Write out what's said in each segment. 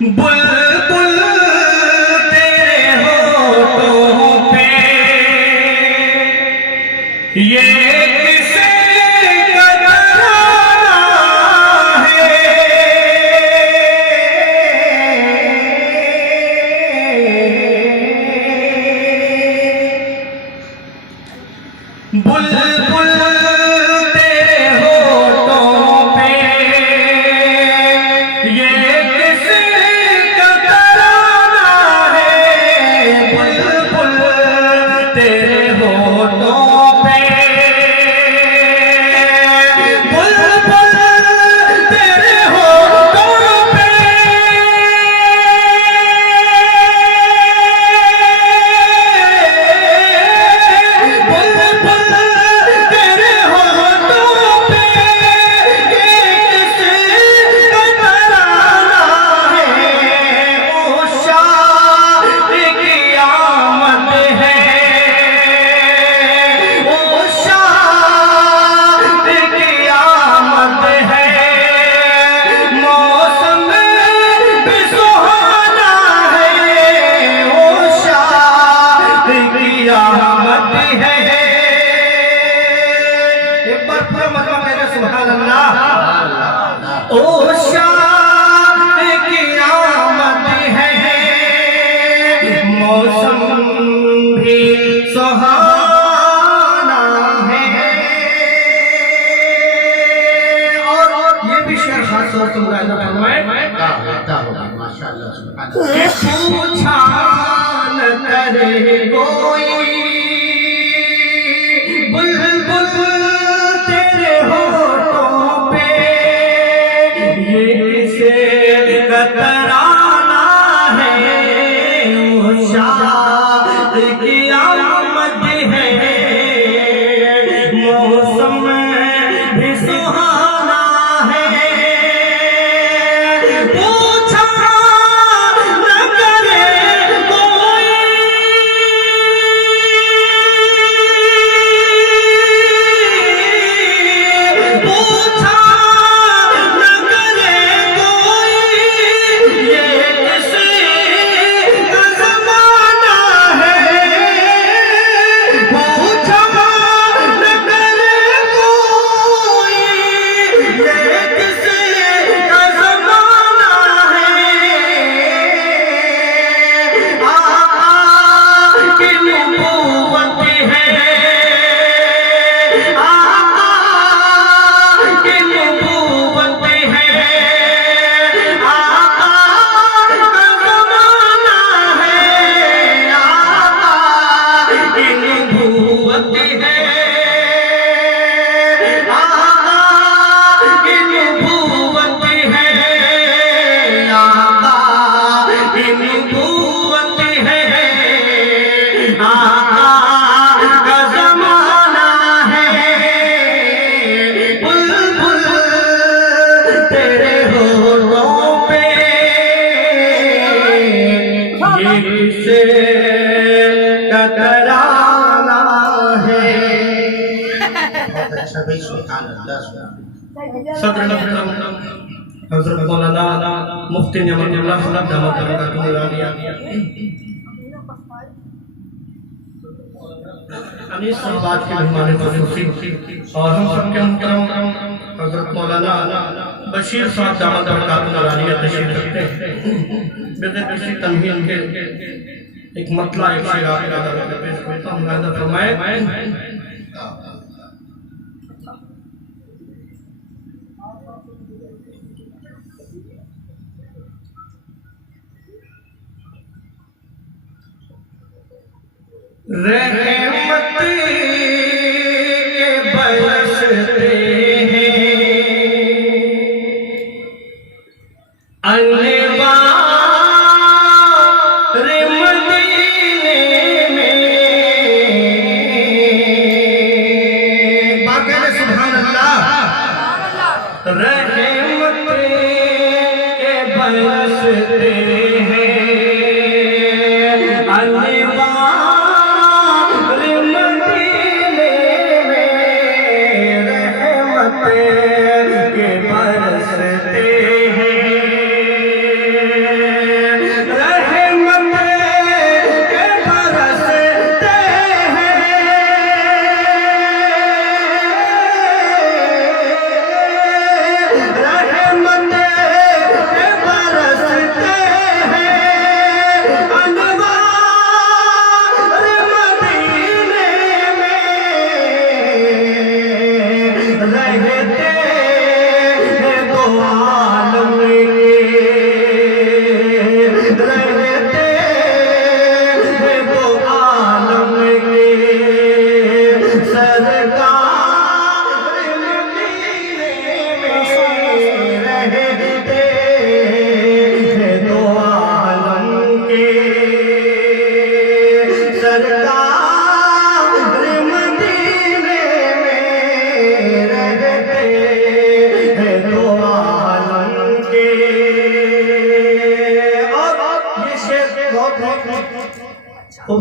बुलबुल तेरे होठों पे ये किसे का तराना है। बुलबुल तेरे होठों पे ये किसे का तराना है। बुलबुल तेरे होठों पे बुलबुल तेरे होठों पे बुलबुल तेरे होठों पे ये किसे का तराना है। ओ शाह की आमद है, ओ शाह की आमद है। मौसम भी सुहाना है, ओ शाह की आमद है। एक बार पूरा मतलब मेरे सुभान अल्लाह। ओ शाह की आमद है, मौसम भी सुहाना है। और ये भी शेर खास तौर से मुरादा फरमाए माशाअल्लाह सुभान कि पूछा न करे कोई बुलबुल तेरे होठों पे ये किसे का तराना है। ओ शाह की आमद है, मौसम भी सुहाना है। पूछा न करे कोई पूछा न करे कोई ये किसी का ज़माना है। पूछा न करे कोई ये किसी का ज़माना है। आका की नबूवत है, आका की नबूवत है, आका का ज़माना है। आका की नबूवत है, आका की नबूवत है, आका की नबूवत है। आका का ज़माना है। बुलबुल तेरे होठों पे ये किसे का तराना है। बहुत अच्छा भाई सुभान अल्लाह सदर हज़रत मौलाना मुफ्ती नियामतुल्लाह साहब दामद बरकातुहू आलिया अनीस साहब के मेहमान खुसूसी और हम सबके मुहतरम हज़रत मौलाना बशीर साहब दामद बरकातुहू आलिया तशरीफ रखते हैं। बगैर किसी तनवीह के एक मतला एक शेर आपके नज़र में पेश करता हूं। मुलाहिज़ा फरमाए रहमत के बरसते हैं अनवार मदीने में। बाक़ी सुभान अल्लाह। रहमत के बरसते हैं अनवार मदीने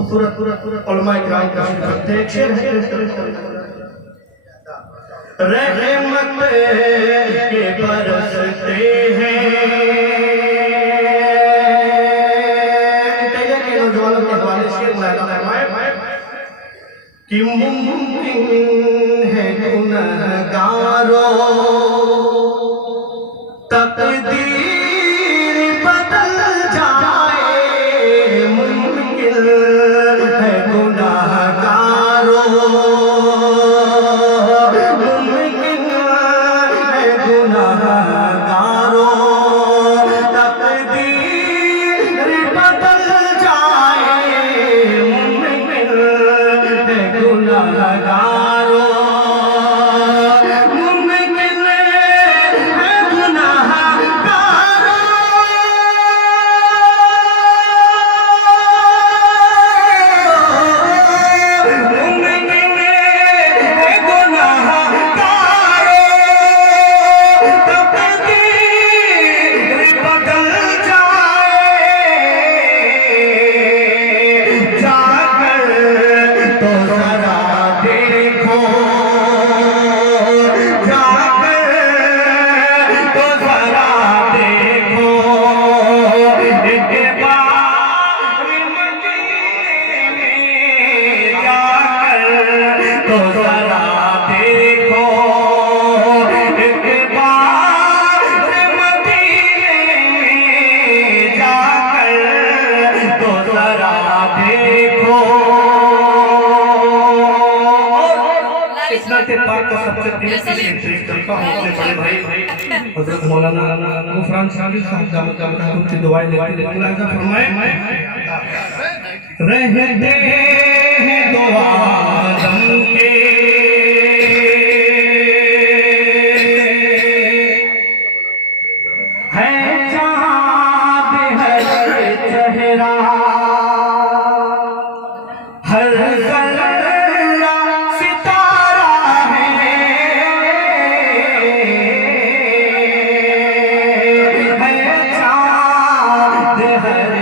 खूबसूरत उलमाए किराम तशरीफ रखते हैं। एक शेर है, रहमत के बरसते हैं के नौजवानों के हवाले शेर मुलाहिजा फरमाए कि मुमकिन है गुनहगारों तकदीर बदल जाए, मुमकिन है गुनहगारों बड़े भाई हज़रत मौलाना गुफरान शादी साहब दामद उनकी दुआएं लेते मुलाहिजा फरमाए रहते हैं दुआ आदम के है चाँद हर चेहरा हर ज़र्रा सितारा है चाँद हर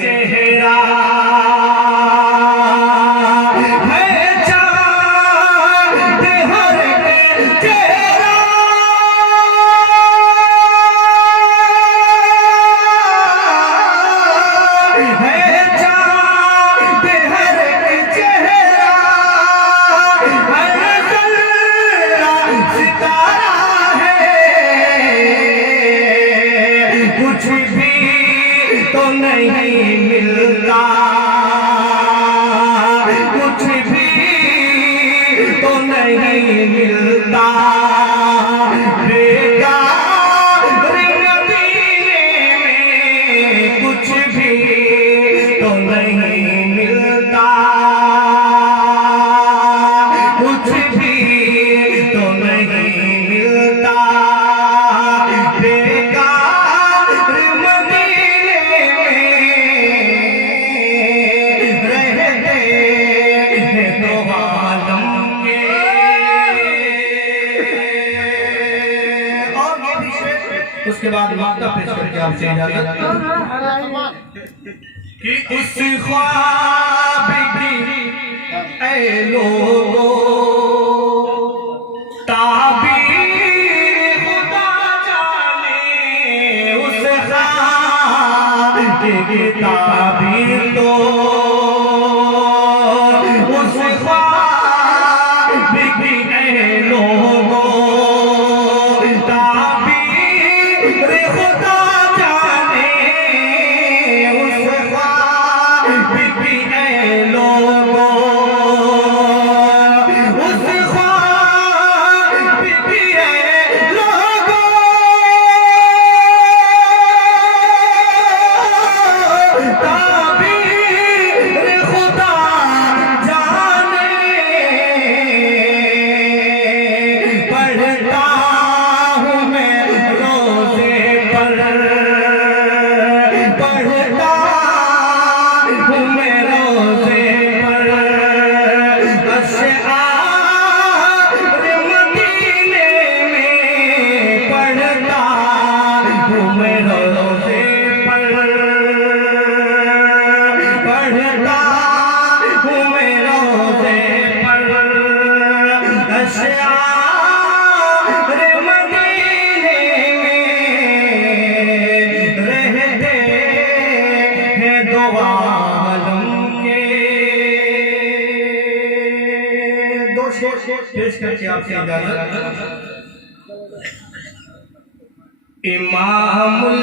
चेहरा है चाँद हर चेहरा है चाँद हर चेहरा हर ज़र्रा सितारा है कुछ भी तो नहीं मिलता कुछ भी तो नहीं मिलता बेकार मदीने में कुछ भी तो नहीं मिलता कुछ भी तो नहीं मिलता बेकार मदीने में रहते हैं तो आलम के। और ये भी शेर उसके बाद माता पेश करके आपसे इजाजत कि उस ख्वाब की ऐ लोगों ताबीर खुदा जाने उस ख्वाब की ताबीर तो उस ख्वाब की ऐ लोगों ताबीर खुदा जाने उस ख्वाब की ऐ लोगों उस ख्वाब की ऐ लोगों ताबीर पेश करके आपसे इजाजत। इमामुल